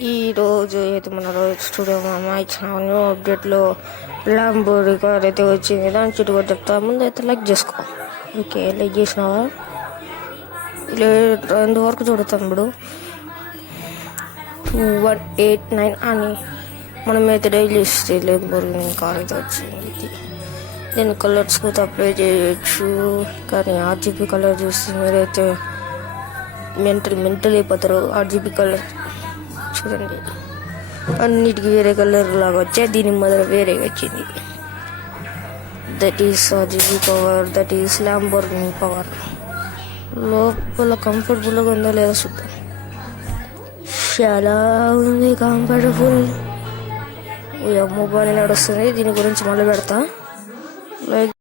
ఈరోజు అయితే మన రోజు స్టూడియో మా ఇచ్చిన న్యూ అప్డేట్లో ల్యాంబోర్గిని కార్ అయితే వచ్చింది. దాని చుట్టూ కూడా చెప్తా. ముందు అయితే లైక్ చేసుకో. ఓకే, లైక్ చేసినావా? ఎంతవరకు చూడతాం ఇప్పుడు 2189 అని మనమైతే డైలీ ఇస్తే ల్యాంబోర్గిని కార్ అయితే వచ్చింది. దీని కలర్స్ కూడా అప్లై చేయొచ్చు, కానీ ఆర్జీబీ కలర్ చూస్తే మీరైతే మెంటల్ అయిపోతారు. ఆర్జీబీ కలర్ చూడండి, అన్నిటికీ వేరే కలర్ లాగా వచ్చాయి. దీని మొదలు వేరే వచ్చింది. That is RGB power, that is Lamborghini power. లోపల కంఫర్టబుల్గా ఉందో లేదో చూద్దాం. చాలా ఉంది కంఫర్టబుల్. మొబైల్ నడుస్తుంది. దీని గురించి మళ్ళీ పెడతా. లైక్